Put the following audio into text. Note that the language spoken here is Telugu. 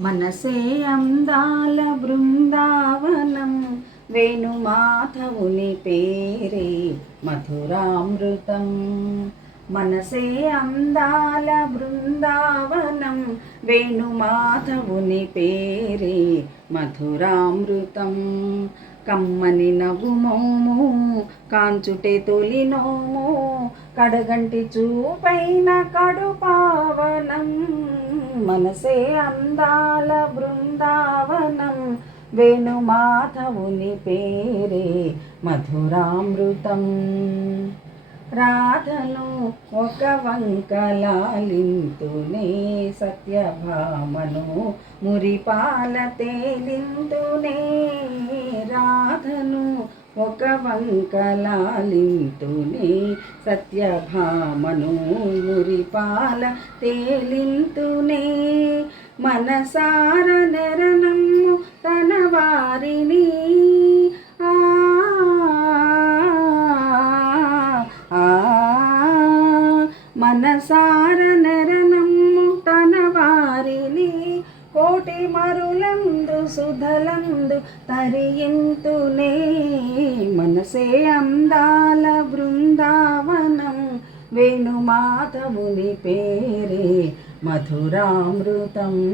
మనసే అందాల బృందావనం, వేణుమాధవుని పేరే మధురామృతం. మనసే అందాల బృందావనం, వేణుమాధవుని పేరే మధురామృతం. కమ్మని నవ్వుమోము కాంచుటే తొలినోము, కడగంటి చూపైన కడుపావనం. మనసే అందాల బృందావనం, వేణుమాధవుని పేరే మధురామృతం. రాధను ఒక వంకలాలింతునే, సత్యభామను మురిపాల తేలింతునే. రాధను ఒక వంకలాలింతునే, సత్యభామను మురిపాల తేలింతునే. మనసార నెరనమ్ము తన వారిని, మనసార నెరనమ్ము తన వారిని. కోటి మరులందు సుధలందు తరియింతునే. మనసే అందాల బృందావనం, వేణుమాధవుని పేరే మధురామృతం.